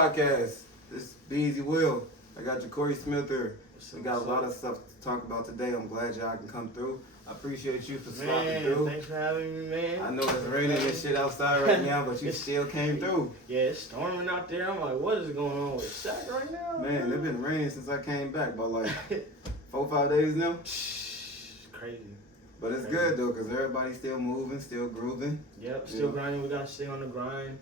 BeEazyPodcast. This is BeEazy Will. I got Jakhari Smith here. We got a lot of stuff to talk about today. I'm glad y'all can come through. I appreciate you for stopping through. Thanks for having me, man. I know it's raining and shit outside right now, but you still came through. Yeah, it's storming out there. I'm like, what is going on with Sac right now? Man, it's been raining since I came back, but like 4 or 5 days now. Crazy. But it's good though, because everybody's still moving, still grooving. Yep, still grinding. We got to stay on the grind.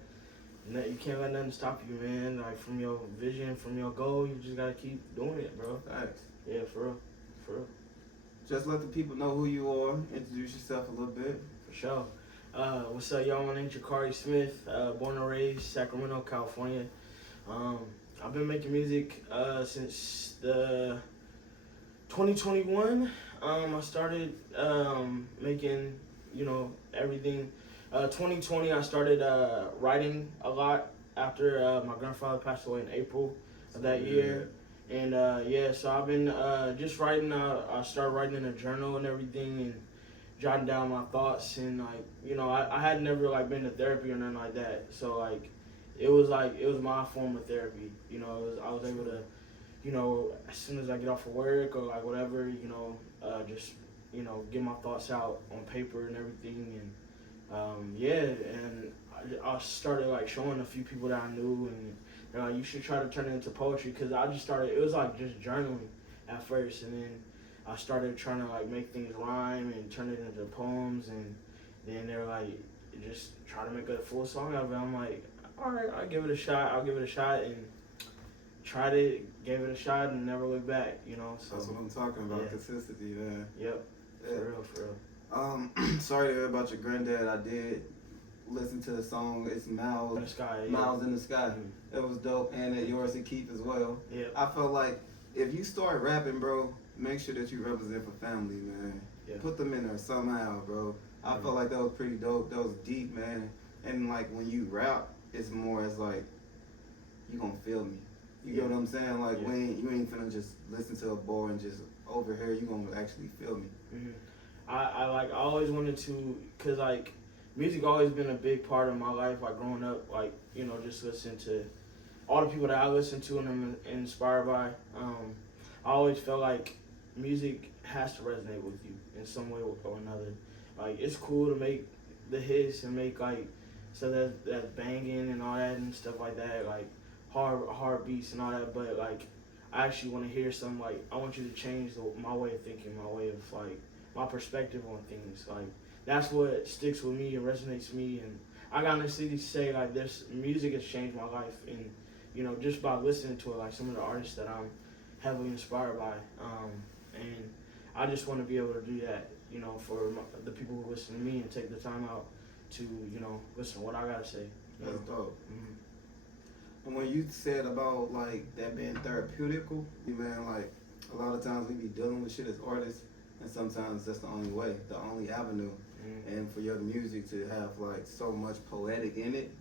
You can't let nothing stop you, man. Like, from your vision, from your goal, you just got to keep doing it, bro. Thanks. Yeah, for real. For real. Just let the people know who you are. Introduce yourself a little bit. For sure. What's up, y'all? My name's Jakhari Smith. Born and raised Sacramento, California. I've been making music since the 2021. I started making, everything. 2020, I started writing a lot after my grandfather passed away in April of that year. And so I've been just writing. I started writing in a journal and everything, and jotting down my thoughts. And I had never been to therapy or nothing like that. So it was my form of therapy. I was able to, as soon as I get off of work or whatever, just get my thoughts out on paper and everything. And and I started showing a few people that I knew, and they're like, you should try to turn it into poetry, because I just started, it was just journaling at first, and then I started trying to make things rhyme and turn it into poems, and then they're like, just try to make a full song out of it. I'm like, all right, I'll give it a shot, and tried it, gave it a shot, and never looked back, So That's what I'm talking about, consistency, man. Yep, yeah. For real. Sorry to hear about your granddad. I did listen to the song. It's Miles in the Sky. Miles in the Sky. It was dope, and at Yours to Keep as well. Yeah. I felt like if you start rapping, bro, make sure that you represent for family, man. Yeah. Put them in there somehow, bro. I felt like that was pretty dope. That was deep, man. And when you rap, it's more as you gonna feel me. You get what I'm saying? You ain't finna just listen to a bar and just overhear. You gonna actually feel me. Mm-hmm. I always wanted to, cause music always been a big part of my life. Growing up, just listening to all the people that I listen to and I'm inspired by. I always felt like music has to resonate with you in some way or another. It's cool to make the hits and make stuff that's banging and all that and stuff like that, hard beats and all that. But I actually want to hear some I want you to change my way of thinking, my way of my perspective on things. That's what sticks with me and resonates with me. And I can honestly say this music has changed my life, and just by listening to it, some of the artists that I'm heavily inspired by. And I just want to be able to do that, for the people who listen to me and take the time out to listen to what I gotta say. That's dope. Mm-hmm. And when you said about that being therapeutical, man, a lot of times we be dealing with shit as artists, and sometimes that's the only way, the only avenue. Mm-hmm. And for your music to have so much poetic in it,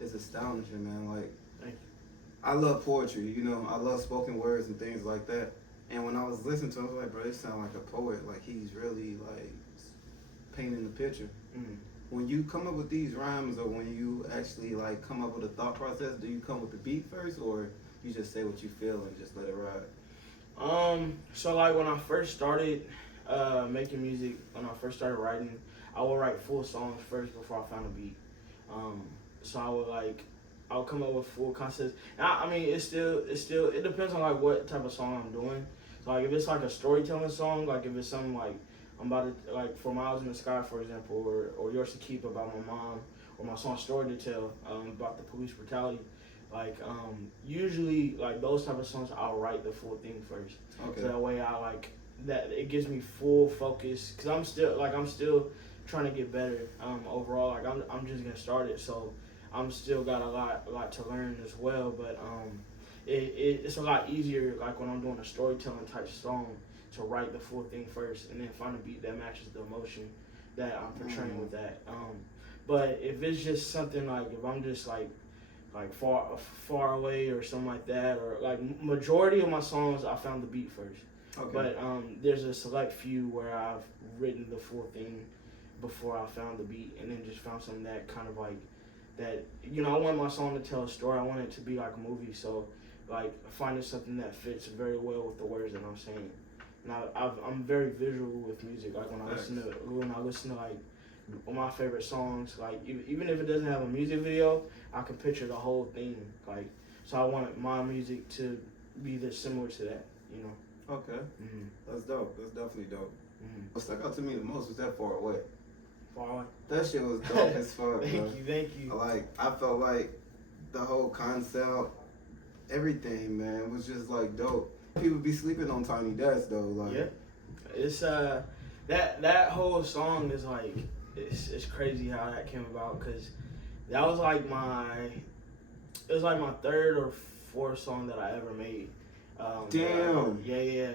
it's astonishing, man. Thank you. I love poetry, I love spoken words and things like that. And when I was listening to it, I was like, bro, this sounds like a poet. He's really painting the picture. Mm-hmm. When you come up with these rhymes, or when you actually come up with a thought process, do you come with the beat first, or you just say what you feel and just let it ride? So when I first started making music, when I first started writing, I would write full songs first before I found a beat. So I would come up with full concepts. It depends on what type of song I'm doing. So if it's a storytelling song, if it's something I'm about to, for Miles in the Sky, for example, or Yours to Keep about my mom, or my song Story to Tell about the police brutality. Usually those type of songs, I'll write the full thing first. Okay. So that way that it gives me full focus, because I'm still trying to get better overall. I'm just getting started, so I'm still got a lot to learn as well. But it's a lot easier when I'm doing a storytelling type song to write the full thing first, and then find a beat that matches the emotion that I'm portraying with that. But if it's just something if I'm just far away or something like that, or majority of my songs, I found the beat first. Okay. But there's a select few where I've written the full thing before I found the beat, and then just found something that kind of that, you know, I want my song to tell a story. I want it to be like a movie. So, like, finding something that fits very well with the words that I'm saying. And I'm very visual with music. Like, when I listen to like my favorite songs, like, even if it doesn't have a music video, I can picture the whole thing. Like, so I want my music to be similar to that, you know. Okay. Mm-hmm. That's dope. That's definitely dope. Mm-hmm. What stuck out to me the most was that Far Away. Far Away. That shit was dope as fuck, Thank bro. Thank you. Like, I felt like the whole concept, everything, man, was just like dope. People be sleeping on Tiny Desk though, like. Yeah. It's that whole song is like, it's crazy how that came about, because that was like it was like my third or fourth song that I ever made. Damn. Yeah.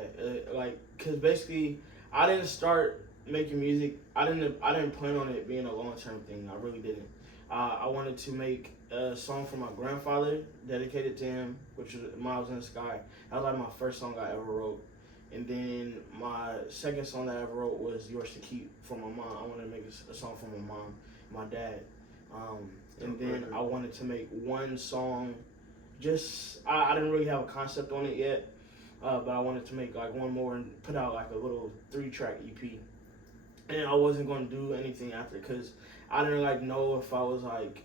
Like, cause basically I didn't start making music. I didn't plan on it being a long-term thing. I really didn't. I wanted to make a song for my grandfather, dedicated to him, which was Miles in the Sky. That was like my first song I ever wrote. And then my second song that I ever wrote was Yours to Keep for my mom. I wanted to make a song for my mom, my dad. And then I wanted to make one song, I didn't really have a concept on it yet, but I wanted to make like one more and put out like a little 3-track EP. And I wasn't going to do anything after, because I didn't like know if I was like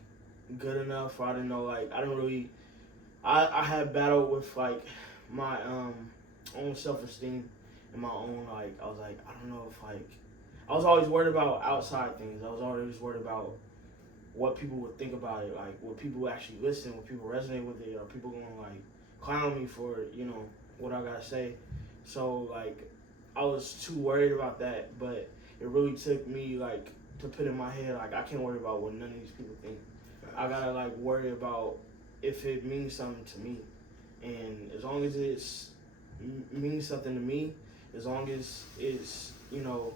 good enough, or I didn't know, like, I didn't really, I had battled with like my own self-esteem and my own, like, I was like, I don't know if, like, I was always worried about outside things. I was always worried about what people would think about it, like, would people actually listen, would people resonate with it, or people gonna like clown me for, you know, what I gotta say. So like, I was too worried about that, but it really took me like to put in my head, like, I can't worry about what none of these people think. I gotta like worry about if it means something to me, and as long as it's means something to me, as long as it's, you know,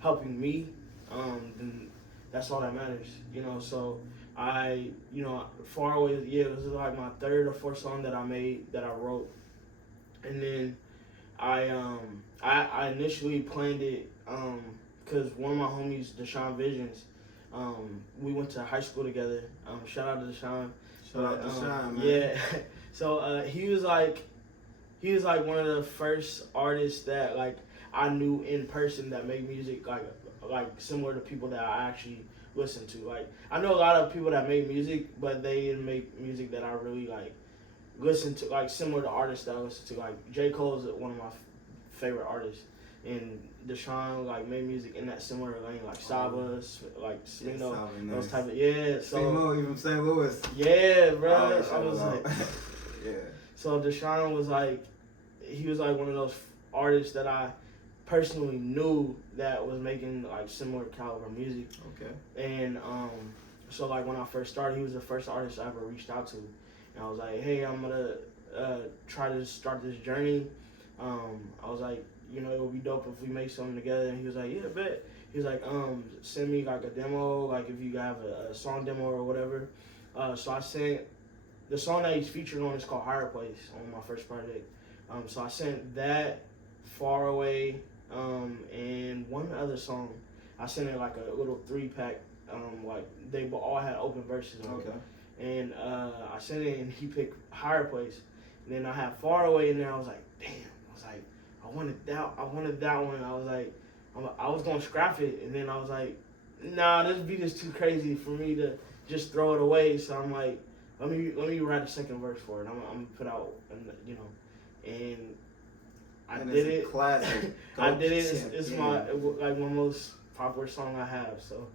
helping me, then that's all that matters, you know. So I, you know, Far Away, yeah, it was like my third or fourth song that I made, that I wrote. And then I initially planned it because one of my homies, Deshaun Visions, we went to high school together. Shout out to Deshaun. Shout out to Deshaun, man. Yeah. So he was like one of the first artists that like I knew in person that made music like similar to people that I actually listen to. Like, I know a lot of people that make music, but they didn't make music that I really like listen to, like similar to artists that I listen to. Like J. Cole is one of my favorite artists, and Deshaun like made music in that similar lane, like Saba, like Smino, those type of, yeah. So Smino, even St. Louis. Yeah, bro. Oh, I was like, yeah. So Deshaun was like, he was like one of those artists that I personally knew that was making like similar caliber music. Okay. And so like when I first started, he was the first artist I ever reached out to, and I was like, hey, I'm gonna try to start this journey. I was like, you know, it would be dope if we make something together. And he was like, yeah, bet. He was like, send me like a demo, like if you have a song demo or whatever. So I sent, the song that he's featured on is called Higher Place on my first project. So I sent that, Far Away, and one other song. I sent it like a little 3-pack, like they all had open verses on it. And I sent it, and he picked Higher Place. And then I had Far Away in there. I was like, damn. I was like, I wanted that one. I was like, I was gonna scrap it, and then I was like, nah, this beat is too crazy for me to just throw it away. So I'm like, let me write a second verse for it. I'm gonna put out, you know, and I did it. Classic. I did it. It's my most popular song I have. So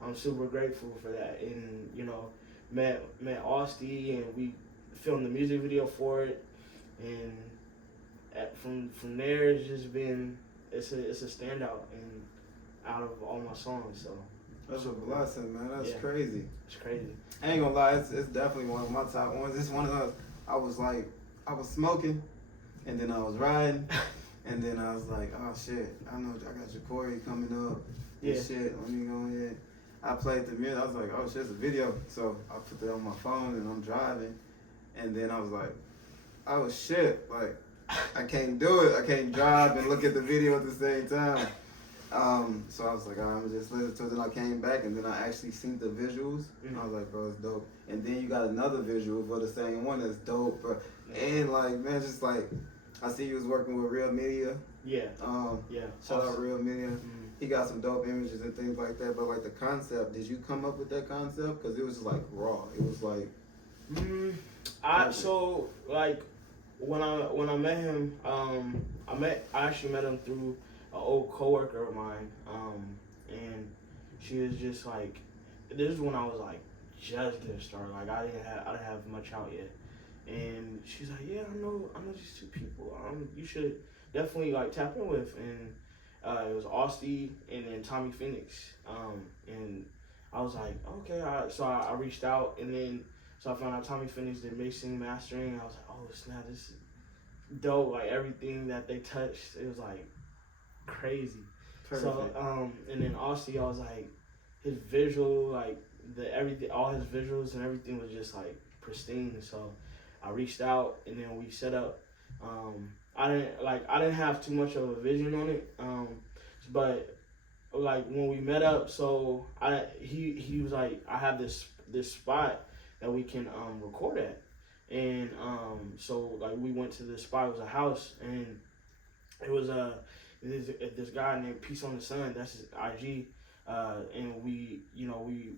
I'm super grateful for that. And you know, met Austin, and we filmed the music video for it. And from there, it's just been it's a standout and out of all my songs. So that's a blessing, man. That's crazy. It's crazy. I ain't gonna lie, it's definitely one of my top ones. It's one of those. I was smoking, and then I was riding, and then I was like, oh shit, I got Jakhari coming up. Yeah. Shit, let me go ahead. I played the music. I was like, oh shit, it's a video. So I put it on my phone, and I'm driving, and then I was like, oh shit, like I can't do it. I can't drive and look at the video at the same time. So I was like, I'm just listening to it. Then I came back and then I actually seen the visuals. Mm-hmm. I was like, bro, it's dope. And then you got another visual for the same one that's dope, bro. And like, man, just like, I see you was working with Real Media. Yeah. Shout out Real Media. Mm-hmm. He got some dope images and things like that. But like the concept, did you come up with that concept? Because it was just like raw. It was like. So like when I met him, I actually met him through an old coworker of mine, and she was just like, this is when I was like just getting started. Like I didn't have much out yet, and she's like, yeah, I know these two people. You should definitely like tap in with, and it was Austin and then Tommy Phoenix, and I was like, okay, so I reached out, and then so I found out Tommy Phoenix did mixing, mastering. I was like, oh snap, this is dope. Like everything that they touched, it was like crazy. Perfect. So and then Austin, I was like, his visual, like everything, all his visuals and everything was just like pristine. So I reached out, and then we set up. I didn't have too much of a vision on it, but like when we met up, so he was like, I have this spot that we can record at, and so like we went to this spot. It was a house, and it was this guy named Peace on the Sun. That's his IG, and we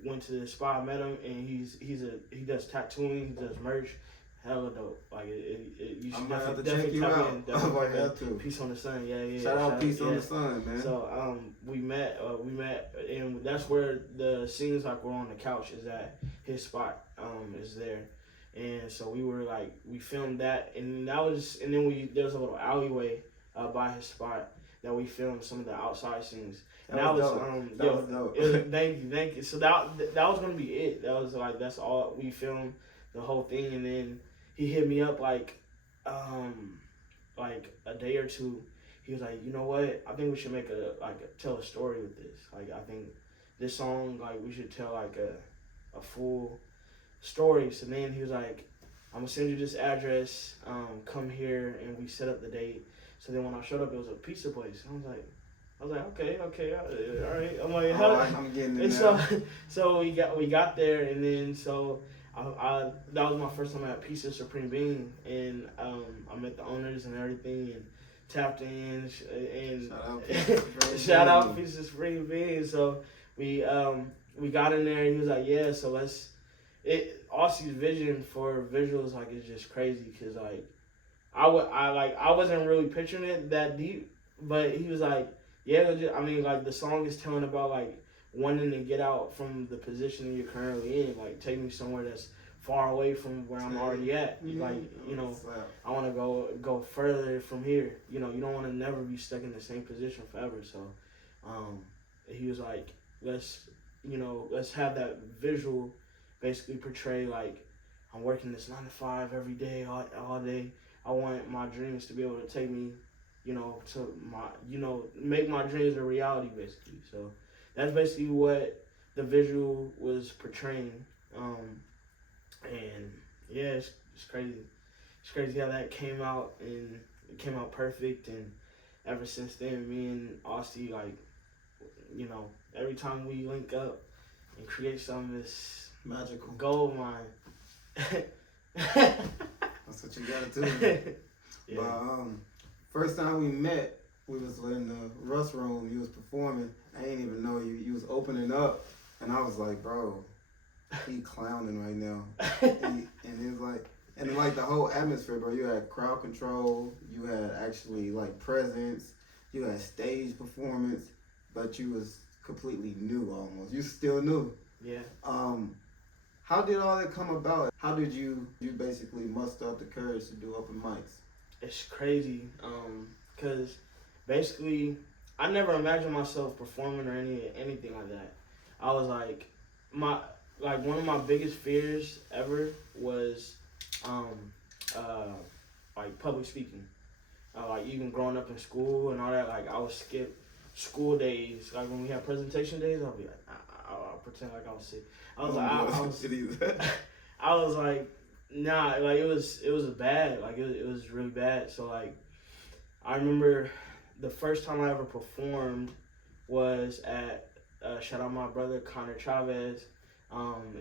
went to this spot. I met him, and he does tattooing, he does merch. Hella dope. Like you should definitely tap in. Definitely Peace on the Sun. Yeah. Shout out Peace on the Sun, man. So we met, and that's where the scenes like we're on the couch is at his spot. Is there, and so we filmed that, and there was a little alleyway by his spot that we filmed some of the outside scenes. And that was dope. Thank you. So that was gonna be it. That was like that's all we filmed, the whole thing, and then he hit me up like a day or two. He was like, you know what? I think we should tell a story with this. Like I think this song, like we should tell like a full story. So then he was like, I'm gonna send you this address. Come here, and we set up the date. So then when I showed up, it was a pizza place. I was like, okay, all right. I'm like, I'm getting it now. So we got there, and then so. That was my first time at Pizza Supreme Bean, and I met the owners and everything, and tapped in, and shout out Pizza Supreme Bean. So we got in there, and he was like, yeah, so Aussie's vision for visuals like is just crazy, cause like I wasn't really picturing it that deep, but he was like, yeah, like the song is telling about like wanting to get out from the position you're currently in, like take me somewhere that's far away from where I'm already at. Like, I want to go further from here. You don't want to never be stuck in the same position forever. So, he was like, let's have that visual basically portray like I'm working this 9 to 5 every day, all day. I want my dreams to be able to take me, to my, make my dreams a reality basically. So, that's basically what the visual was portraying, and yeah, it's crazy. It's crazy how that came out, and it came out perfect. And ever since then, me and Austin, like, every time we link up and create something, it's magical, gold mine. That's what you gotta do. Yeah. But first time we met, we was in the Russ room. You was performing. I didn't even know you was opening up, and I was like, bro, he clowning right now. And it was like, and then like the whole atmosphere, bro. You had crowd control. You had actually like presence. You had stage performance, but you was completely new almost. You still new. Yeah. How did all that come about? How did you basically muster up the courage to do open mics? It's crazy, cause basically, I never imagined myself performing or anything like that. I was like, one of my biggest fears ever was, like public speaking. Like even growing up in school and all that, like I would skip school days. Like when we had presentation days, I'll be like, I'll pretend like I was sick. I was like, nah, like it was bad. Like it was really bad. So like, I remember the first time I ever performed, was at shout out my brother Connor Chavez.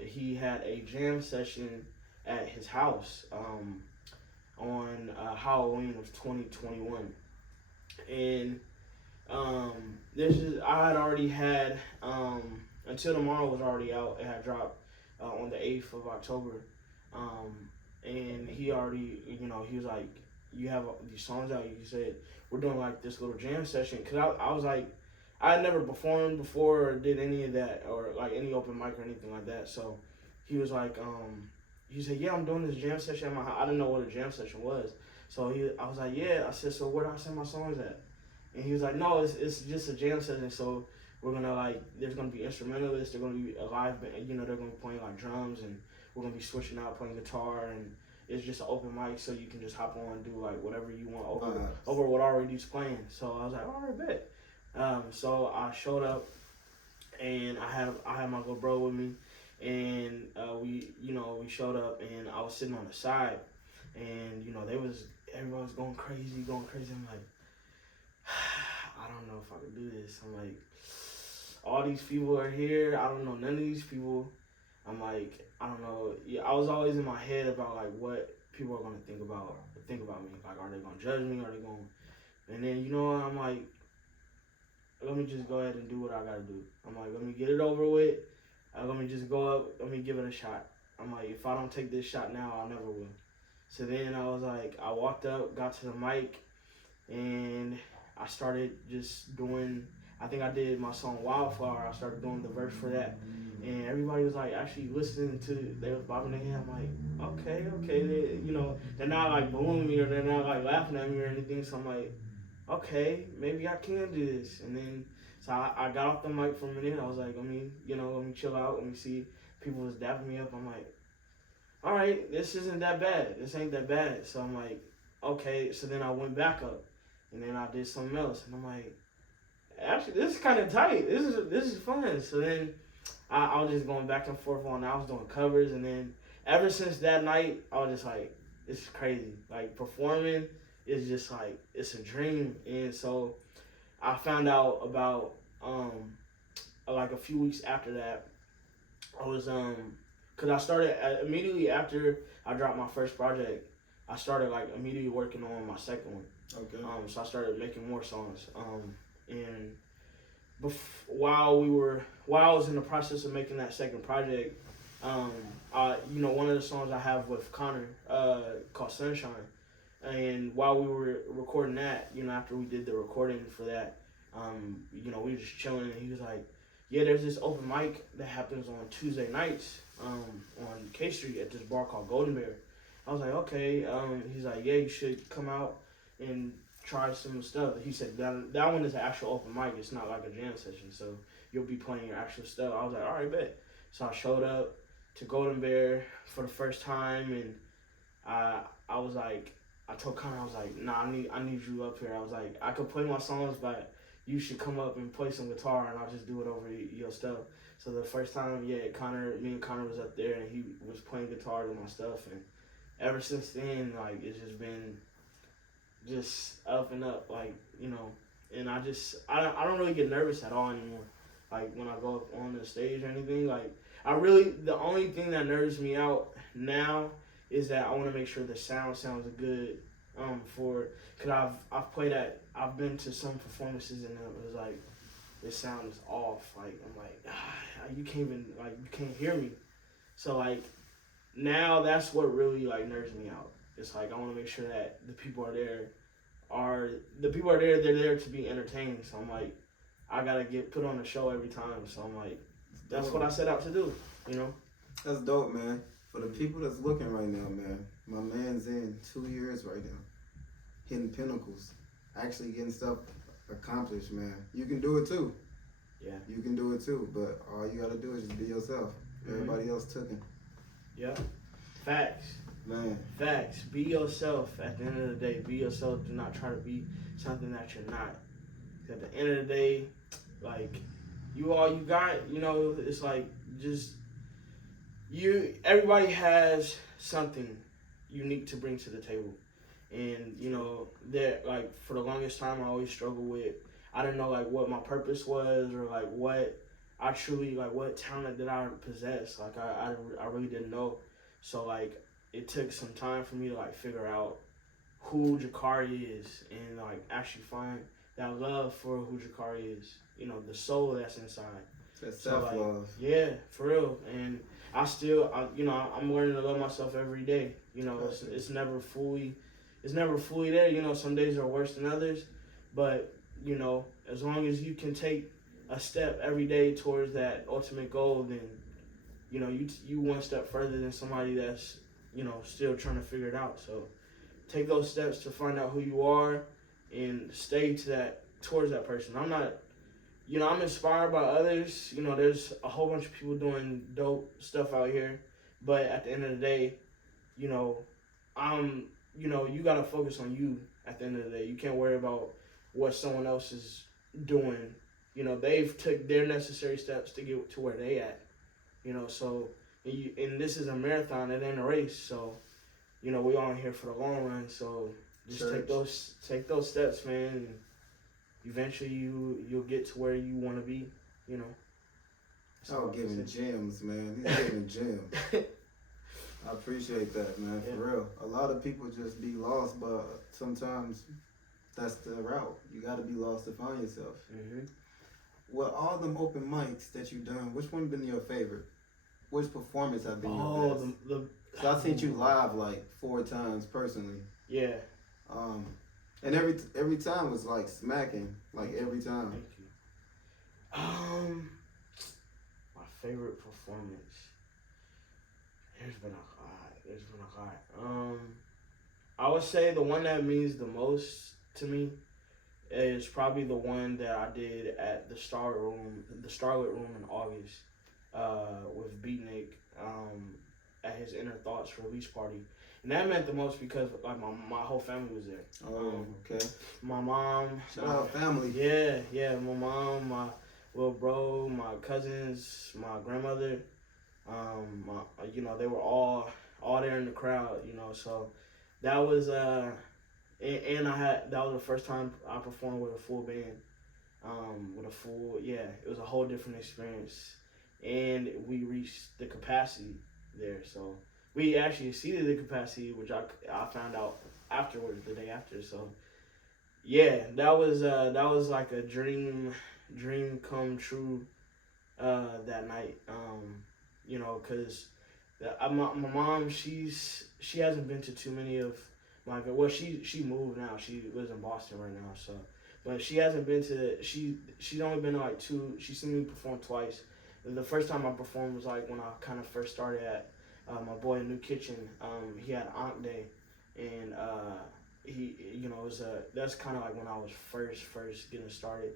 He had a jam session at his house on Halloween of 2021, and this is I had already had Until Tomorrow was already out. It had dropped on the 8th of October, and he already he was like, you have these songs out. You said we're doing like this little jam session because I was like, I had never performed before or did any of that or like any open mic or anything like that. So he was like, he said, yeah, I'm doing this jam session at my house. I didn't know what a jam session was. So I was like, yeah. I said, so where do I send my songs at? And he was like, no, it's just a jam session. So we're gonna there's gonna be instrumentalists. They're gonna be a live band. They're gonna be playing like drums, and we're gonna be switching out playing guitar, and it's just an open mic, so you can just hop on and do like whatever you want over what already's playing. So I was like, all right, bet. So I showed up, and I had my little bro with me, and we showed up, and I was sitting on the side, and everybody was going crazy. I'm like, I don't know if I can do this. I'm like, all these people are here. I don't know none of these people. I'm like, I don't know. Yeah, I was always in my head about like what people are gonna think about me. Like, are they gonna judge me? Are they gonna? And then I'm like, let me just go ahead and do what I gotta do. I'm like, let me get it over with. Let me just go up. Let me give it a shot. I'm like, if I don't take this shot now, I never will. So then I was like, I walked up, got to the mic, and I started just doing. I think I did my song Wildflower. I started doing the verse for that, and everybody was like actually listening to. They was bobbing their head. I'm like, okay. They're not like booing me or they're not like laughing at me or anything. So I'm like, okay, maybe I can do this. And then so I got off the mic for a minute. I was like, let me chill out. Let me see. People was dapping me up. I'm like, all right, this isn't that bad. This ain't that bad. So I'm like, okay. So then I went back up, and then I did something else, and I'm like, actually, this is kind of tight. This is fun. So then I was just going back and forth on. I was doing covers, and then ever since that night, I was just like, this is crazy. Like, performing is just like, it's a dream. And so I found out about like a few weeks after that. I was because I started immediately after I dropped my first project. I started like immediately working on my second one. Okay. So I started making more songs. And while I was in the process of making that second project, one of the songs I have with Connor called Sunshine, and while we were recording that, after we did the recording for that, we were just chilling, and he was like, yeah, there's this open mic that happens on Tuesday nights on K Street at this bar called Golden Bear. I was like, okay. He's like, yeah, you should come out and try some stuff. He said that one is an actual open mic. It's not like a jam session, so you'll be playing your actual stuff. I was like, all right, bet. So I showed up to Golden Bear for the first time, and I was like, I told Connor, I was like, nah, I need you up here. I was like, I could play my songs, but you should come up and play some guitar, and I'll just do it over your stuff. So the first time, me and Connor was up there, and he was playing guitar with my stuff, and ever since then, like, it's just been just up and up, like, and I don't really get nervous at all anymore. Like, when I go up on the stage or anything, like, the only thing that nerves me out now is that I want to make sure the sound sounds good, cause I've been to some performances and it was like, this sound is off. Like, I'm like, you can't hear me. So like, now that's what really like nerves me out. It's like, I want to make sure that the people are there, they're there to be entertained. So I'm like, I gotta get put on a show every time. So I'm like, that's what I set out to do, That's dope, man. For the people that's looking right now, man, my man's in 2 years right now, hitting pinnacles, actually getting stuff accomplished, man. You can do it too. Yeah. You can do it too, but all you gotta do is just be yourself. Everybody else took it. Yeah. Facts. Man. Facts. Be yourself at the end of the day. Be yourself. Do not try to be something that you're not. At the end of the day, like, you all you got, it's like, just, everybody has something unique to bring to the table. And, that, like, for the longest time, I always struggle with, I didn't know like what my purpose was or like what I truly like what talent did I possess. Like I really didn't know. So like it took some time for me to like figure out who Jakhari is and like actually find that love for who Jakhari is. You know, the soul that's inside. That So like, self-love. yeah, for real. And I'm learning to love myself every day. You know, it's never fully there. You know, some days are worse than others, but you know, as long as you can take a step every day towards that ultimate goal, then you know you one step further than somebody that's still trying to figure it out. So take those steps to find out who you are and stay towards that person. I'm inspired by others. You know, there's a whole bunch of people doing dope stuff out here, but at the end of the day, you know, you gotta focus on you. At the end of the day, you can't worry about what someone else is doing. You know, they've took their necessary steps to get to where they at. You know, so and this is a marathon. It ain't a race. So, you know, we all here for the long run. So just take those steps, man. And eventually you'll get to where you want to be. You know. So giving gems, man. He's giving gems. I appreciate that, man. For real. A lot of people just be lost, but sometimes that's the route. You got to be lost to find yourself. Mm-hmm. Well, all them open mics that you've done, which one been your favorite? Which performance have been your best? So I seen you live like 4 times personally. Yeah. And every time was like smacking, like every time. Thank you. My favorite performance. There's been a lot. I would say the one that means the most to me is probably the one that I did at the Starlet Room in August, with Beatnik, at his Inner Thoughts release party. And that meant the most because like my whole family was there. Oh, okay. My mom. Shout out family. Yeah. My mom, my little bro, my cousins, my grandmother. They were all there in the crowd. You know, so that was that was the first time I performed with a full band. It was a whole different experience, and we reached the capacity there. So we actually exceeded the capacity, which I found out afterwards, the day after. So yeah, that was like a dream come true that night. Because my mom, she hasn't been to too many of my, well, she moved now. She lives in Boston right now. So, but she hasn't been to, she's only been to like 2. She's seen me perform twice. The first time I performed was like when I kind of first started at my boy New Kitchen. He had Ankh Day, and that's kind of like when I was first getting started.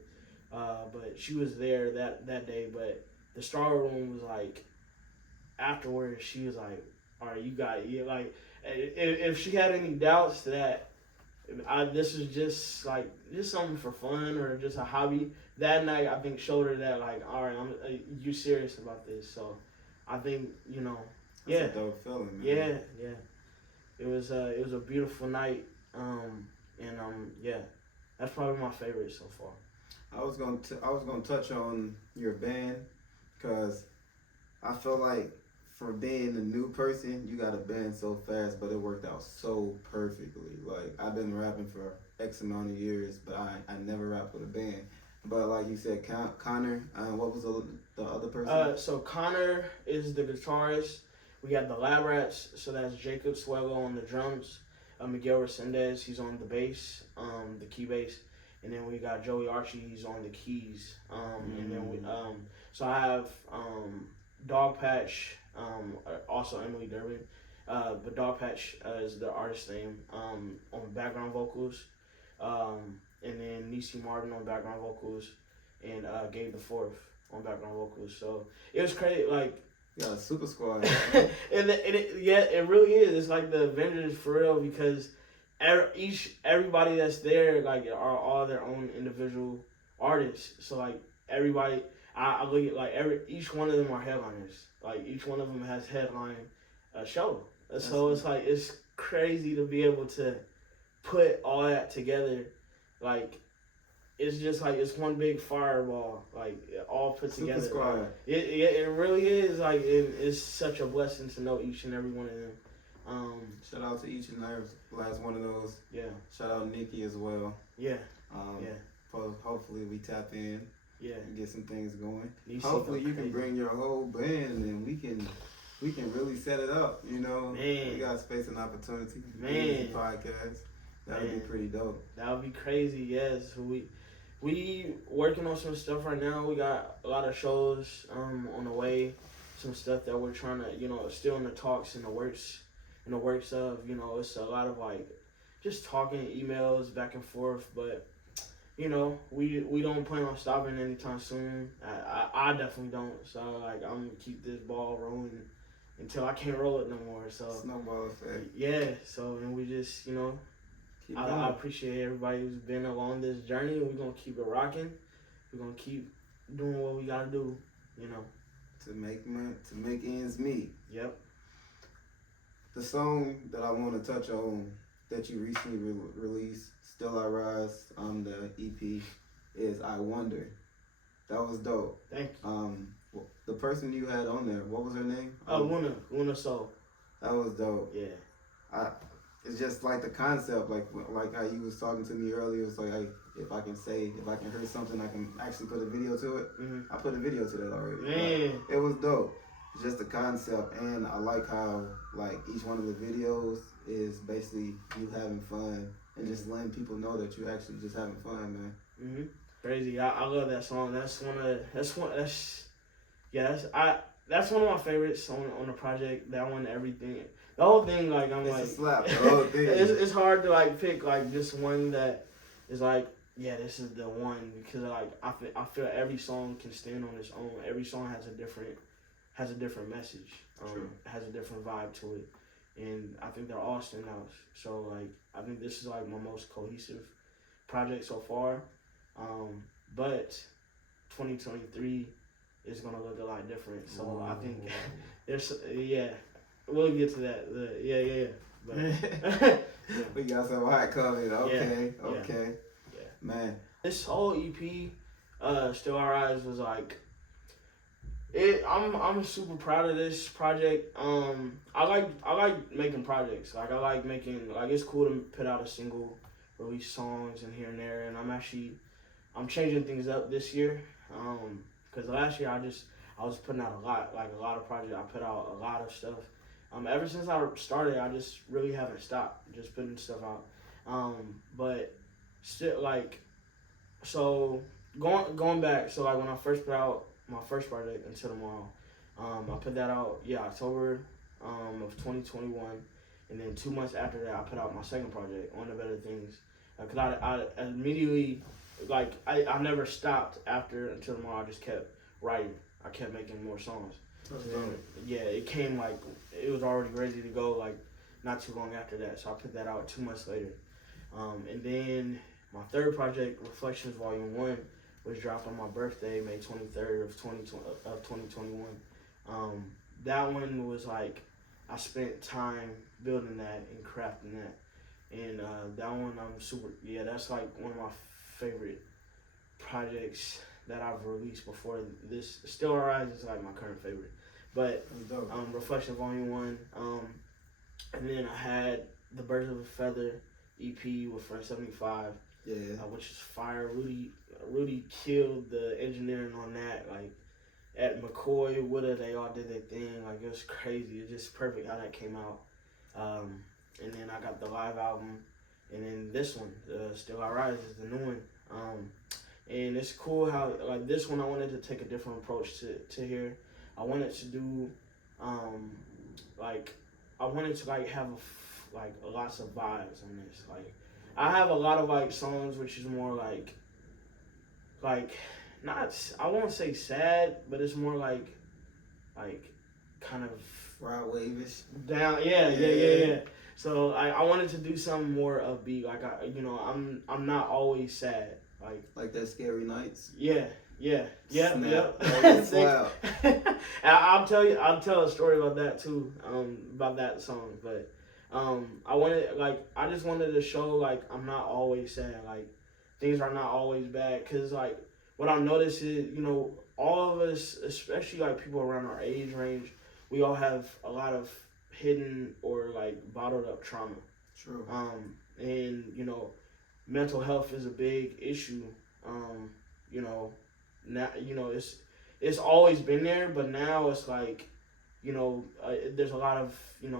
But she was there that day. But the Star Room was like, afterwards, she was like, all right, you got it. Like, if she had any doubts that this is just something for fun or just a hobby, that night I think showed her that like, all right, you serious about this. So I think That's a dope feeling, man. Yeah. It was a beautiful night, that's probably my favorite so far. I was gonna touch on your band, cause I feel like for being a new person, you got a band so fast, but it worked out so perfectly. Like, I've been rapping for X amount of years, but I never rapped with a band. But like you said, Connor, what was the other person? So Connor is the guitarist. We got the Labrats, so that's Jacob Suelo on the drums. Miguel Resendez, he's on the bass, the key bass. And then we got Joey Archie, he's on the keys. And then so I have DogPatch, also Emily Durbin. But DogPatch is the artist name, on background vocals. And then Nisi Martin on background vocals, and Gabe the Fourth on background vocals. So it was crazy, like. Yeah, super squad. It really is. It's like the Avengers for real, because everybody that's there like are all their own individual artists. So like everybody, I look at like each one of them are headliners. Like each one of them has headline a show. So it's like it's crazy to be able to put all that together. Like it's just like it's one big fireball, like all put Super together. squad. Like, it really is like it's such a blessing to know each and every one of them. Shout out to each and every last one of those. Yeah. Shout out Nikki as well. Yeah. Hopefully we tap in. Yeah. And get some things going. You Hopefully you can bring your whole band and we can really set it up. You know, Man. we got space and opportunity. Man. Podcast. That'd be pretty dope. That would be crazy. Yes, we working on some stuff right now. We got a lot of shows on the way. Some stuff that we're trying to, still in the talks, in the works of. It's a lot of like just talking, emails back and forth. But we don't plan on stopping anytime soon. I definitely don't. So like I'm gonna keep this ball rolling until I can't roll it no more. So snowball effect. Yeah. So and we just I appreciate everybody who's been along this journey. We're gonna keep it rocking. We're gonna keep doing what we gotta do, to make ends meet. Yep. The song that I want to touch on that you recently released, Still I Rise, the EP, is I Wonder. That was dope. Thank you. The person you had on there, what was her name? Luna Soul. That was dope. Yeah. It's just like the concept, like how you was talking to me earlier. It's like, if I can hear something, I can actually put a video to it. Mm-hmm. I put a video to that already. Man. It was dope. It's just the concept, and I like how like each one of the videos is basically you having fun and just letting people know that you're actually just having fun, man. Mm-hmm. Crazy. I love that song. That's one of my favorites on the project. That one, everything. The whole thing, like, I'm it's like... It's a slap, the whole thing. it's hard to, like, pick, like, just one that is, like, yeah, this is the one. Because, like, I feel every song can stand on its own. Every song has a different message. Has a different vibe to it. And I think they're all standouts. So, like, I think this is, like, my most cohesive project so far. But 2023 is going to look a lot different. So, I think there's... Yeah. We'll get to that. But we got some hot coming. Okay. Yeah. Man. This whole EP, Still Our Eyes, was like I'm super proud of this project. I like making projects. Like I like making it's cool to put out a single, release songs and here and there, and I'm changing things up this year. Because last year I was putting out a lot of projects. I put out a lot of stuff. Ever since I started, I just really haven't stopped just putting stuff out. But still, so going back, so when I first put out my first project, Until Tomorrow, I put that out, October of 2021. And then 2 months after that, I put out my second project, On to Better Things. Because I immediately, I never stopped after Until Tomorrow. I just kept writing. I kept making more songs. It came it was already ready to go not too long after that, so I put that out 2 months later. And then my third project, Reflections Volume 1, was dropped on my birthday, May 23rd of 2021. That one was I spent time building that and crafting that, and that one I'm super that's one of my favorite projects that I've released before this. Still Our Eyes is my current favorite. But Reflection Volume 1. And then I had The Birds of a Feather EP with Friend 75. Yeah. Which is fire. Rudy killed the engineering on that. At McCoy, Woodha, they all did their thing. It was crazy. It's just perfect how that came out. And then I got the live album. And then this one, Still Our Rise, is the new one. And it's cool how this one I wanted to take a different approach to here. I wanted to do I wanted to have lots of vibes on this. I have a lot of songs which is more not, I won't say sad, but it's more kind of Rod Wave-ish. Down, yeah. So I wanted to do something more upbeat. I'm not always sad. Like that Scary Nights. Yeah. Wow. I'll tell a story about that too. About that song, but I just wanted to show I'm not always sad. things are not always bad. Cause like what I notice is, all of us, especially like people around our age range, we all have a lot of hidden or like bottled up trauma. True. And mental health is a big issue. Now it's always been there, but now it's like, there's a lot of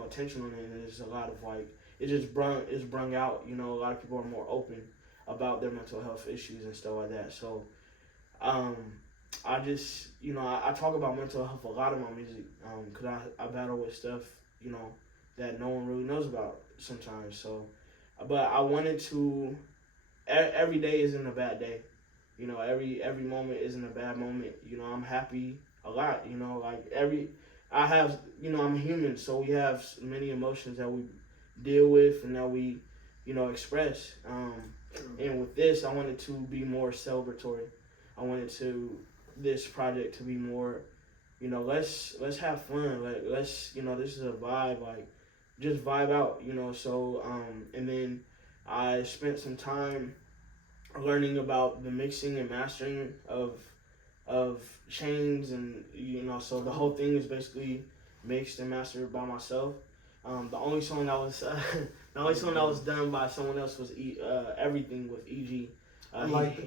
attention on it. And there's a lot of like it's brung out. A lot of people are more open about their mental health issues and stuff like that. So, I just I talk about mental health a lot in my music, because I battle with stuff that no one really knows about sometimes. So, but I wanted to. Every day isn't a bad day. Every moment isn't a bad moment. I'm happy a lot. I'm a human, so we have many emotions that we deal with and that we, express. And with this, I wanted to be more celebratory. I wanted this project to be more, let's have fun. Like, let's, this is a vibe. Like, just vibe out. So, and then I spent some time learning about the mixing and mastering of chains, and so the whole thing is basically mixed and mastered by myself. The only song that was done by someone else was Everything with EG.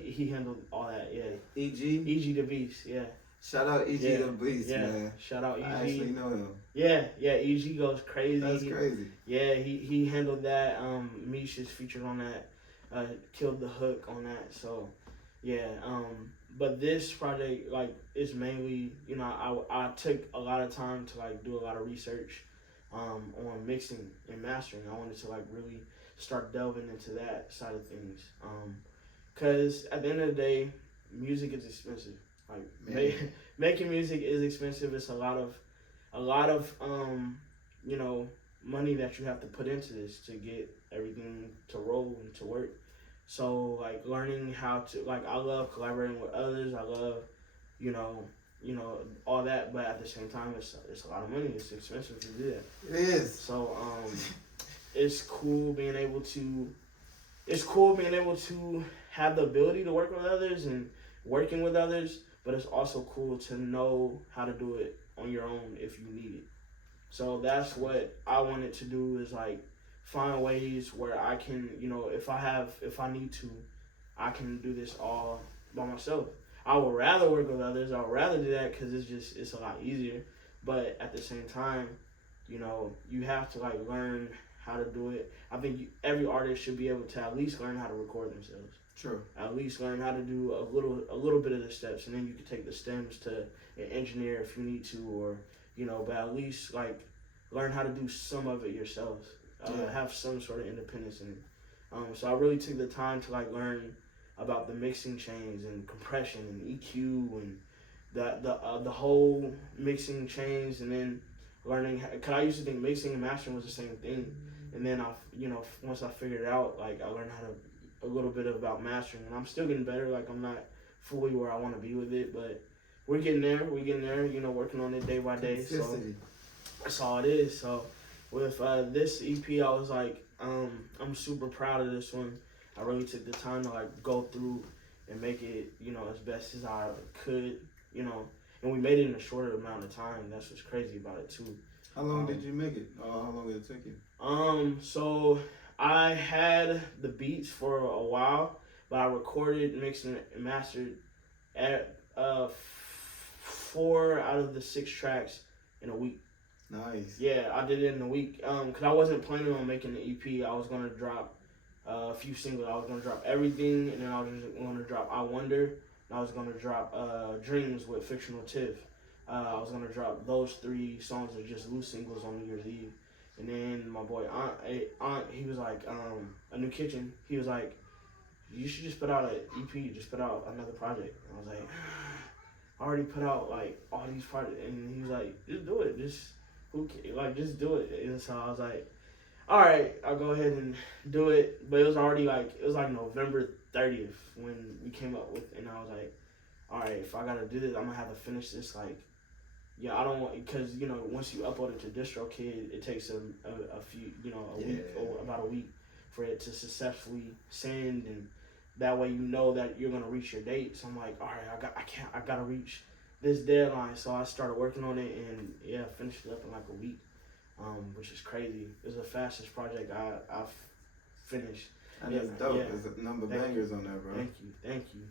He handled all that. Yeah. EG the Beast. Yeah. Shout out EG the Beast, man. Shout out EG. I actually know him. Yeah. EG goes crazy. That's crazy. Yeah, he handled that. Mish is featured on that. Killed the hook on that. So, yeah. But this project, like, is mainly, I took a lot of time to like do a lot of research, on mixing and mastering. I wanted to like really start delving into that side of things. Cause at the end of the day, music is expensive. Like making music is expensive. It's a lot of money that you have to put into this to get everything to roll and to work. So like learning how to, like, I love collaborating with others. I love, all that, but at the same time, it's a lot of money. It's expensive to do that. It is. So it's cool being able to have the ability to work with others and working with others, but it's also cool to know how to do it on your own if you need it. So that's what I wanted to do, is like find ways where I can, if I need to, I can do this all by myself. I would rather work with others. I would rather do that because it's a lot easier. But at the same time, you have to like learn how to do it. I think every artist should be able to at least learn how to record themselves. True. At least learn how to do a little bit of the steps, and then you can take the stems to an engineer if you need to, or but at least like learn how to do some of it yourselves. Have some sort of independence in it. So I really took the time to like learn about the mixing chains and compression and EQ and the whole mixing chains, and then learning. Cause I used to think mixing and mastering was the same thing, and then once I figured it out, like I learned a little bit about mastering, and I'm still getting better. Like I'm not fully where I want to be with it, but we're getting there. Working on it day by day. So that's all it is. So with this EP, I was like, I'm super proud of this one. I really took the time to like go through and make it, as best as I could, and we made it in a shorter amount of time. That's what's crazy about it too. How long did you make it? How long did it take you? So I had the beats for a while, but I recorded, mixed, and mastered at 4 out of the 6 tracks in a week. Nice. Yeah, I did it in a week. Cause I wasn't planning on making the EP. I was gonna drop a few singles. I was gonna drop Everything, and then I was gonna drop I Wonder, and I was gonna drop Dreams with Fictional Tiff. I was gonna drop those 3 songs as just loose singles on New Year's Eve. And then my boy Aunt, he was like, A New Kitchen. He was like, you should just put out an EP. Just put out another project. And I was like, I already put out like all these projects. And he was like, just do it. Just do it. And so I was like, all right, I'll go ahead and do it. But it was like November 30th when we came up with, and I was like, all right, if I gotta do this, I'm gonna have to finish this. Like, yeah, I don't want, because once you upload it to DistroKid, it takes a few, a week or about a week for it to successfully send and That way you know that you're gonna reach your date. So I'm like, all right, I gotta reach this deadline. So I started working on it and yeah, finished it up in like a week, which is crazy. It was the fastest project I've finished. And it's dope. There's a number of bangers on there, bro. Thank you.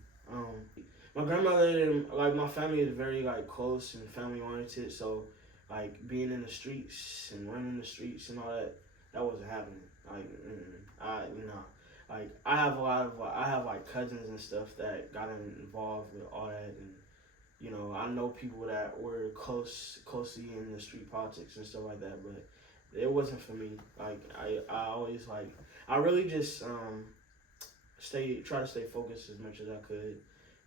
My grandmother and like my family is very like close and family oriented. So like being in the streets and running the streets and all that, that wasn't happening. Like like I have like cousins and stuff that got involved with all that, and you know I know people that were closely in the street politics and stuff like that, but it wasn't for me. Like I always like I really just try to stay focused as much as I could,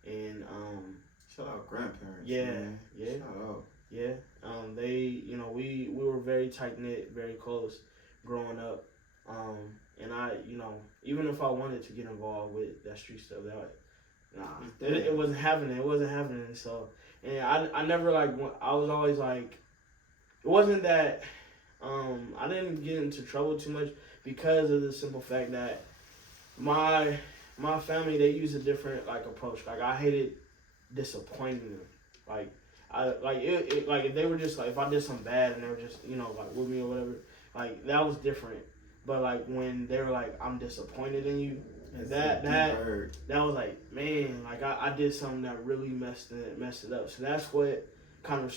and shout out grandparents. Yeah, man. yeah. Shout out. Yeah. They we were very tight knit, very close growing up. And I, even if I wanted to get involved with that street stuff, it wasn't happening. It wasn't happening. So, and I never like, I was always like, it wasn't that, I didn't get into trouble too much because of the simple fact that my family, they use a different like approach. Like I hated disappointing them. Like like if they were just like, if I did something bad and they were just, like with me or whatever, like that was different. But like when they were like, I'm disappointed in you, that was like, man, like I did something that really messed it up. So that's what kind of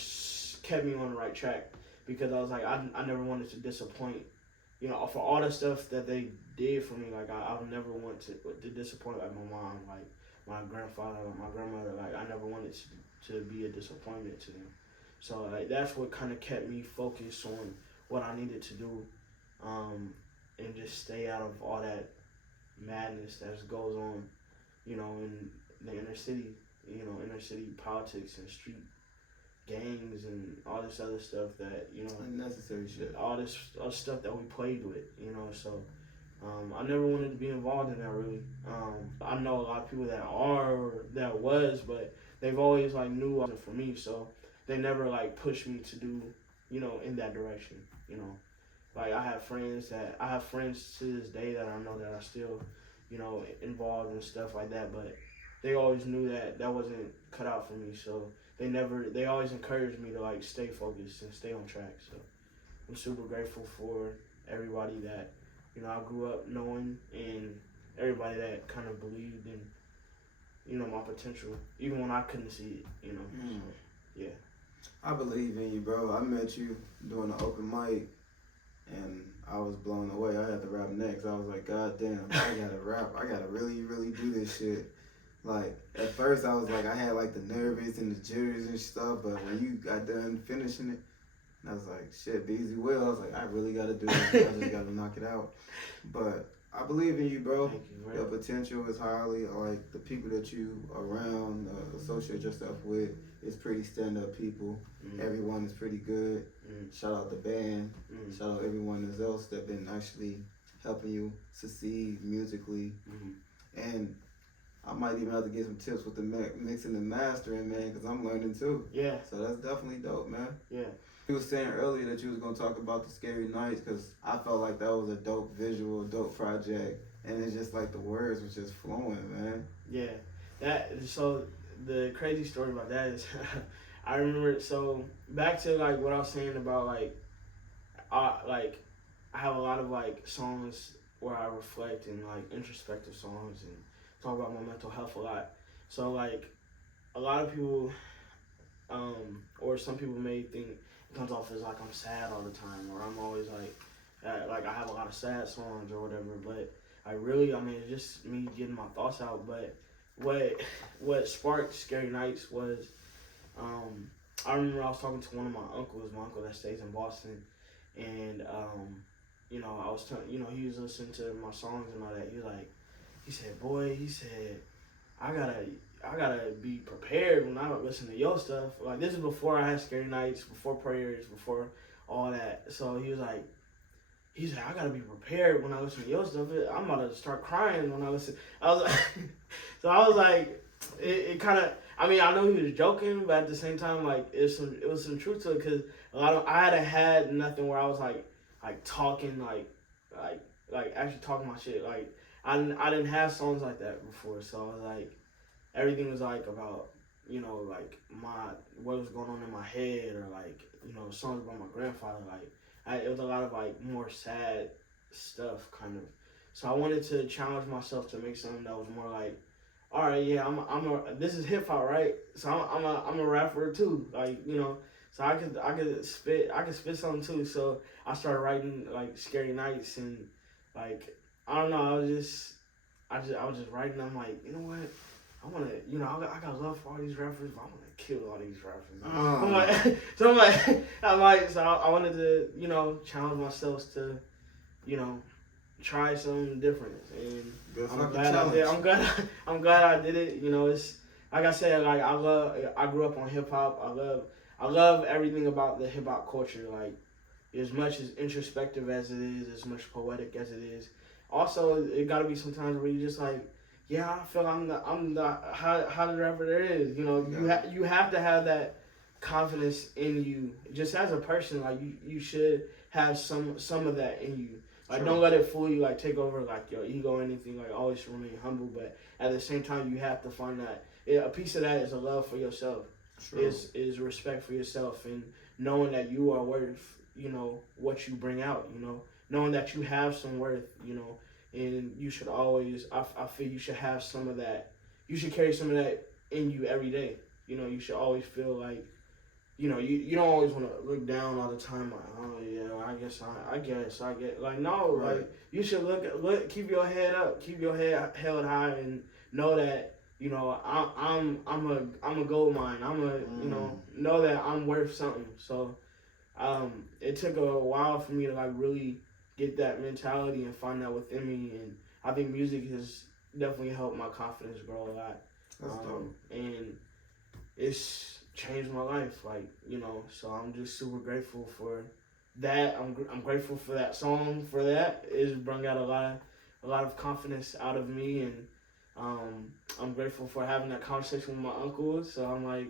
kept me on the right track, because I was like, I never wanted to disappoint, for all the stuff that they did for me. Like I would never want to disappoint like my mom, like my grandfather, like my grandmother. Like I never wanted to be a disappointment to them. So like that's what kind of kept me focused on what I needed to do. And just stay out of all that madness that goes on, in the inner city, inner city politics and street gangs and all this other stuff that, unnecessary shit. All this stuff that we played with, so I never wanted to be involved in that really. I know a lot of people that was, but they've always like knew it wasn't for me, so they never like pushed me to do, in that direction, Like I have friends to this day that I know that are still, involved in stuff like that, but they always knew that wasn't cut out for me. So they always encouraged me to like stay focused and stay on track. So I'm super grateful for everybody that, I grew up knowing, and everybody that kind of believed in, my potential, even when I couldn't see it, So, yeah. I believe in you, bro. I met you doing the open mic, and I was blown away. I had to rap next. I was like, God damn, I gotta rap. I gotta really, really do this shit. Like, at first I was like, I had like the nervous and the jitters and stuff, but when you got done finishing it, I was like, shit, BeEazy will. I was like, I really gotta do this. I just gotta knock it out. But I believe in you, bro. Thank you, Your potential is highly, like, the people that you around, associate yourself with is pretty stand-up people. Mm-hmm. Everyone is pretty good. Mm-hmm. Shout out the band. Mm-hmm. Shout out everyone else that been actually helping you succeed musically. Mm-hmm. And I might even have to get some tips with the mixing and mastering, man, because I'm learning too. Yeah. So that's definitely dope, man. Yeah. You was saying earlier that you was going to talk about the Scary Nights, because I felt like that was a dope visual, dope project, and it's just like the words was just flowing, man. Yeah. So the crazy story about that is I remember, so back to like what I was saying about like I have a lot of like songs where I reflect, and like introspective songs, and talk about my mental health a lot. So like a lot of people or some people may think it comes off as like I'm sad all the time, or I'm always like I have a lot of sad songs or whatever, but it's just me getting my thoughts out. But what sparked Scary Nights was I remember I was talking to one of my uncles, my uncle that stays in Boston, and I was he was listening to my songs and all that. He said, boy, I gotta be prepared when I listen to your stuff. Like, this is before I had Scary Nights, before prayers, before all that. So he said, I gotta be prepared when I listen to your stuff. I'm about to start crying when I listen. I was like, it kind of, I know he was joking, but at the same time, like, it was some truth to it, because I hadn't had nothing where I was like talking, like actually talking my shit. Like, I didn't have songs like that before, so I was like, everything was like about, you know, like what was going on in my head, or like, you know, songs about my grandfather. Like, it was a lot of like more sad stuff, kind of. So I wanted to challenge myself to make something that was more like, all right, yeah, this is hip hop, right? So I'm a rapper too, like, you know. So I could spit something too. So I started writing like Scary Nights, and like, I don't know, I was just writing. I'm like, you know what? I want to, you know, I got love for all these rappers, but I want to kill all these rappers. I'm like, so I wanted to, you know, challenge myself to, you know, try something different, and I'm glad I did. I'm glad I did it. You know, it's like I said, like I grew up on hip hop. I love everything about the hip hop culture. Like, as much as introspective as it is, as much poetic as it is. Also, it got to be sometimes where you just like, yeah, I feel I'm the hottest rapper there is. You know, you have to have that confidence in you, just as a person. Like, you should have some of that in you. Like, don't let it fool you, like, take over, like, your ego or anything. Like, always remain humble, but at the same time, you have to find that. A piece of that is a love for yourself. Is respect for yourself, and knowing that you are worth, you know, what you bring out, you know. Knowing that you have some worth, you know, and you should always, I feel you should have some of that. You should carry some of that in you every day. You know, you should always feel like, you know, you don't always want to look down all the time. Like, oh yeah, I guess I get, like, no, right. Like, you should look, keep your head up, keep your head held high, and know that, you know, I'm a gold mine. You know that I'm worth something. So, it took a while for me to like really get that mentality and find that within me, and I think music has definitely helped my confidence grow a lot. That's dope. And it's changed my life, like, you know, so I'm just super grateful for that. I'm grateful for that song, for that. It's brought out a lot of confidence out of me, and I'm grateful for having that conversation with my uncle. So I'm like,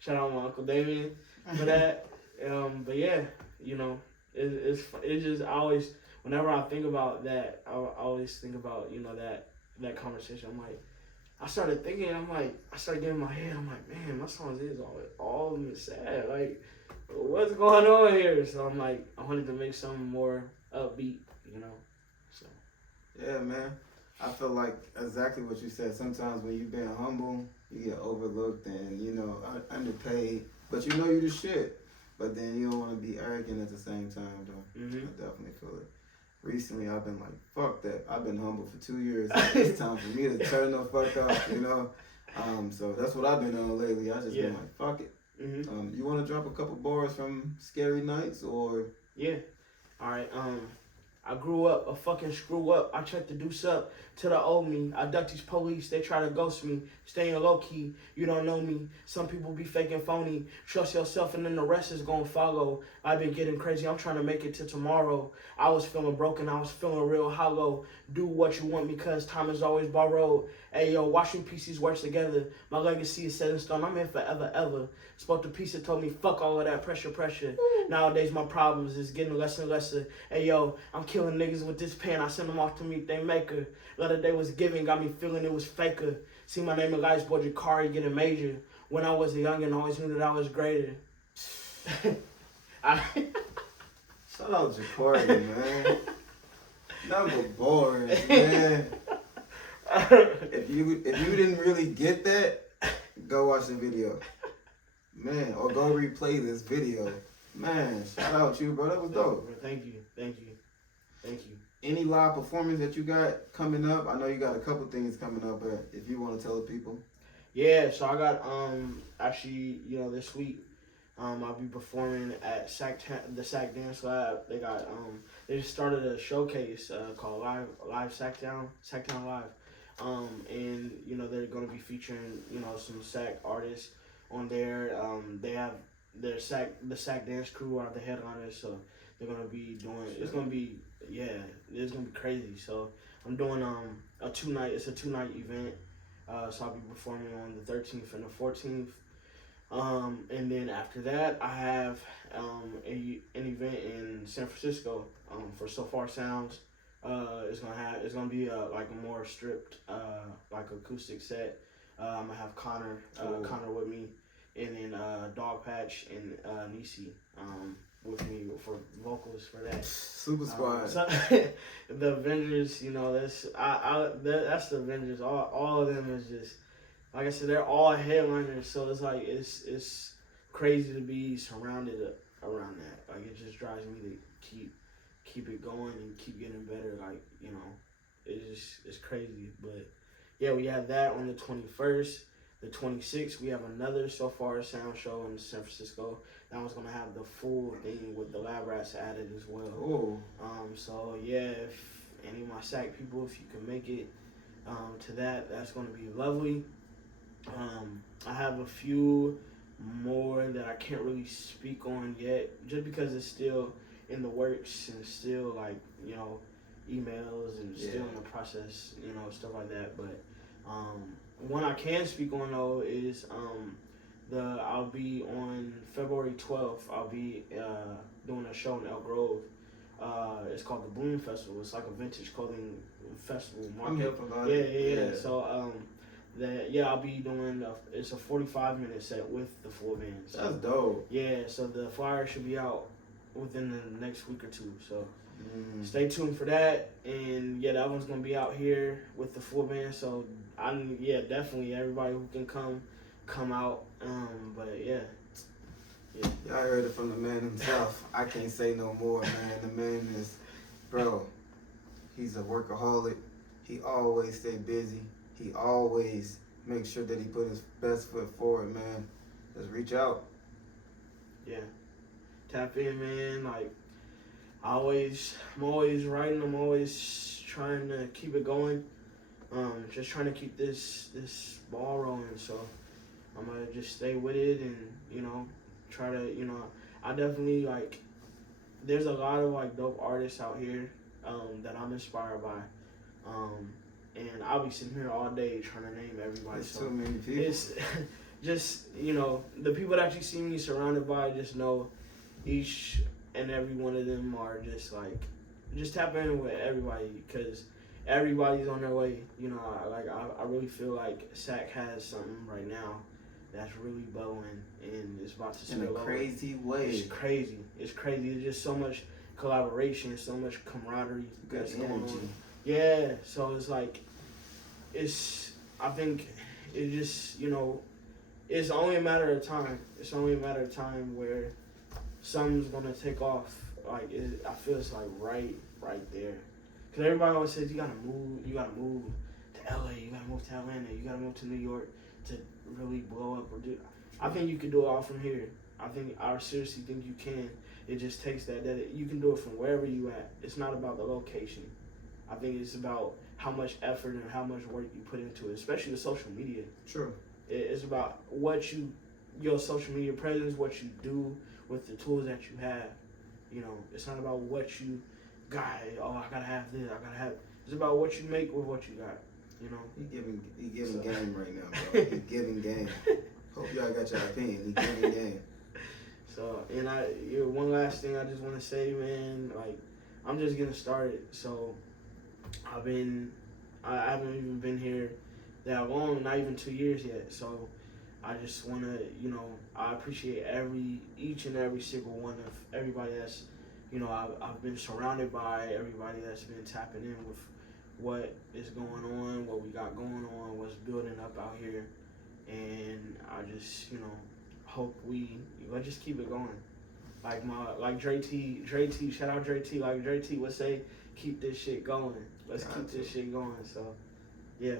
shout out my Uncle Damien for that. But yeah, you know, it's just, I always, whenever I think about that, I always think about, you know, that conversation. I'm like, I started thinking, I started getting in my head, I'm like, man, my songs is all of them is sad. Like, what's going on here? So I'm like, I wanted to make something more upbeat, you know. So yeah, man. I feel like exactly what you said. Sometimes when you've been humble, you get overlooked and, you know, underpaid. But you know you the shit. But then you don't want to be arrogant at the same time, though. Mm-hmm. I definitely feel it. Recently, I've been like, fuck that. I've been humble for 2 years. It's time for me to turn the fuck up, you know? So that's what I've been on lately. I just been like, fuck it. Mm-hmm. You want to drop a couple bars from Scary Nights, or? Yeah. All right. I grew up a fucking screw up. I checked the deuce up to the old me. I ducked these police, they try to ghost me. Staying low key, you don't know me. Some people be faking phony. Trust yourself and then the rest is gonna follow. I've been getting crazy, I'm trying to make it to tomorrow. I was feeling broken, I was feeling real hollow. Do what you want because time is always borrowed. Hey yo, watching pieces work together. My legacy is set in stone, I'm in forever, ever. Spoke to peace and told me, fuck all of that pressure. Nowadays my problems is getting less and lesser. Hey yo, I'm killing niggas with this pen. I send them off to meet they maker. The other day was giving, got me feeling it was faker. See my name in lights, boy Jakhari getting major. When I was a youngin', I always knew that I was greater. Shout out Jakhari, man. Number bars, man. If you didn't really get that, go watch the video. Man, or go replay this video. Man, shout out you, bro. That was dope. Thank you. Any live performance that you got coming up? I know you got a couple things coming up, but if you want to tell the people. Yeah, so I got actually, you know, this week I'll be performing at the Sac Dance Lab. They got they just started a showcase called Live Sacktown Live. And you know, they're going to be featuring, you know, some Sac artists on there. They have the Sac Dance crew are the headliners, so they're gonna be doing. It's gonna be crazy. So I'm doing a 2-night. It's a 2-night event. So I'll be performing on the 13th and the 14th. And then after that, I have an event in San Francisco for So Far Sounds. It's gonna be like a more stripped like acoustic set. I'm gonna have Connor with me, and then DogPatch and Nisi with me for vocals for that. Super Squad. So the Avengers, you know, that's the Avengers. All of them is just, like I said, they're all headliners. So it's like it's crazy to be surrounded around that. Like, it just drives me to keep it going and keep getting better. Like, you know, it's crazy. But yeah, we have that on the 21st. The 26th, we have another So Far sound show in San Francisco. That one's gonna have the full thing with the Labrats added as well. Oh. So yeah, if any of my SAC people, if you can make it to that's gonna be lovely. I have a few more that I can't really speak on yet, just because it's still in the works and still, like, you know, emails and still in the process, you know, stuff like that. But one I can speak on though is I'll be on February 12th. I'll be doing a show in Elk Grove. It's called the Bloom Festival. It's like a vintage clothing festival market. I'm here for that. Yeah. So I'll be doing it's a 45-minute set with the full band. So, that's dope. Yeah, so the flyer should be out within the next week or two. So stay tuned for that. And yeah, that one's gonna be out here with the full band. So definitely everybody who can come out. But yeah. Y'all heard it from the man himself. I can't say no more, man. The man is, bro, he's a workaholic. He always stay busy. He always makes sure that he put his best foot forward, man. Just reach out. Yeah. Tap in, man. Like, I'm always writing. I'm always trying to keep it going. Just trying to keep this ball rolling. So I'm gonna just stay with it and, you know, try to, you know, I definitely, like, there's a lot of, like, dope artists out here that I'm inspired by. And I'll be sitting here all day trying to name everybody. There's too many people. It's just, you know, the people that you see me surrounded by, just know each and every one of them are just, like, just tap in with everybody, because everybody's on their way. You know, I really feel like SAC has something right now that's really blowing, and it's about to spill over. In a crazy way. It's crazy. There's just so much collaboration, so much camaraderie that's going on. Yeah, so it's like, I think it just, you know, it's only a matter of time. It's only a matter of time where something's going to take off. Like, I feel it's like right there. Because everybody always says you got to move to LA, you got to move to Atlanta, you got to move to New York to really blow up or do. I think you can do it all from here. I seriously think you can. It just takes that you can do it from wherever you at. It's not about the location. I think it's about how much effort and how much work you put into it, especially with social media. True. It's about your social media presence, what you do with the tools that you have. You know, it's not about what you got. Oh, I gotta have this. I gotta have. It's about what you make with what you got. You know. He giving game right now, bro. He giving game. Hope y'all got your opinion. He giving game. So, and one last thing I just want to say, man. Like, I'm just getting started. So, I haven't even been here that long, not even 2 years yet. So I just want to, you know, I appreciate each and every single one of everybody that's, you know, I've been surrounded by, everybody that's been tapping in with what is going on, what we got going on, what's building up out here. And I just, you know, hope let's just keep it going. Like Dre T, shout out Dre T. Like Dre T would say, keep this shit going. Let's keep this shit going. So, yeah.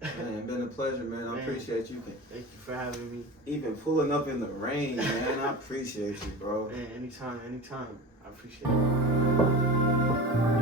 Man, it's been a pleasure, man. I appreciate you. Thank you for having me. Even pulling up in the rain, man. I appreciate you, bro. Man, anytime. I appreciate it.